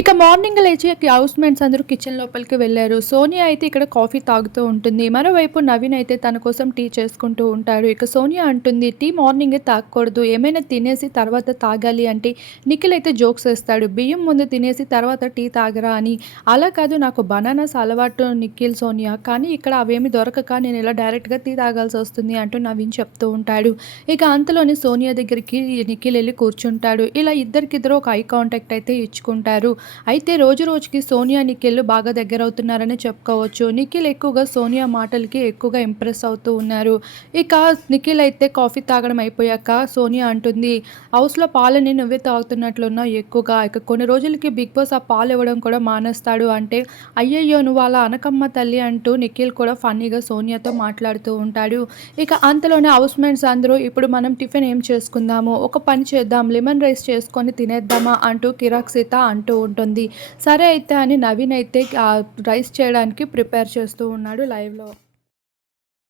ఇక మార్నింగ్ లేచి house mates అందరూ కిచెన్ లోపలికి వెళ్ళారు. సోనియా అయితే ఇక్కడ కాఫీ తాగుతూ ఉంటుంది. మరోవైపు నవీన్ అయితే తన కోసం టీ చేసుకుంటూ ఉంటాడు ఇక సోనియా అంటుంది టీ మార్నింగ్ తాగకూడదు. ఏమైనా తినేసి తర్వాత తాగాలి అంటే నిఖిల్ అయితే జోక్స్ వేస్తాడు. బియ్యం ముందు తినేసి తర్వాత టీ తాగరా అని. అలా కాదు నాకు బనానాస్ అలవాటు నిఖిల్ సోనియా. కానీ ఇక్కడ అవేమి దొరకక నేను ఇలా డైరెక్ట్గా టీ తాగాల్సి వస్తుంది అంటూ నవీన్ చెప్తూ ఉంటాడు. ఇక అంతలోనే సోనియా దగ్గరికి నిఖిల్ వెళ్ళి కూర్చుంటాడు. ఇలా ఇద్దరికిద్దరు ఒక ఐ కాంటాక్ట్ అయితే ఇచ్చుకుంటారు. అయితే రోజు రోజుకి సోనియా నిఖిల్ బాగా దగ్గర అవుతున్నారని చెప్పుకోవచ్చు. నిఖిల్ ఎక్కువగా సోనియా మాటలకి ఎక్కువగా ఇంప్రెస్ అవుతూ ఉన్నారు. ఇక నిఖిల్ అయితే కాఫీ తాగడం అయిపోయాక సోనియా అంటుంది హౌస్లో పాలని నువ్వే తాగుతున్నట్లున్నావు ఎక్కువగా. ఇక కొన్ని రోజులకి బిగ్ బాస్ ఆ పాలు ఇవ్వడం కూడా మానేస్తాడు అంటే అయ్యయ్యో నువ్వు అలా అనకమ్మ తల్లి అంటూ నిఖిల్ కూడా ఫన్నీగా సోనియాతో మాట్లాడుతూ ఉంటాడు. ఇక అంతలోనే హౌస్ మేట్స్ అందరూ ఇప్పుడు మనం టిఫిన్ ఏం చేసుకుందాము? ఒక పని చేద్దాం. లెమన్ రైస్ చేసుకొని తినేద్దామా? అంటూ కిరాక్ సీత అంటూ ఉంటుంది. సరే అయితే అని నవీన్ అయితే రైస్ చేయడానికి ప్రిపేర్ చేస్తూ ఉన్నాడు లైవ్లో.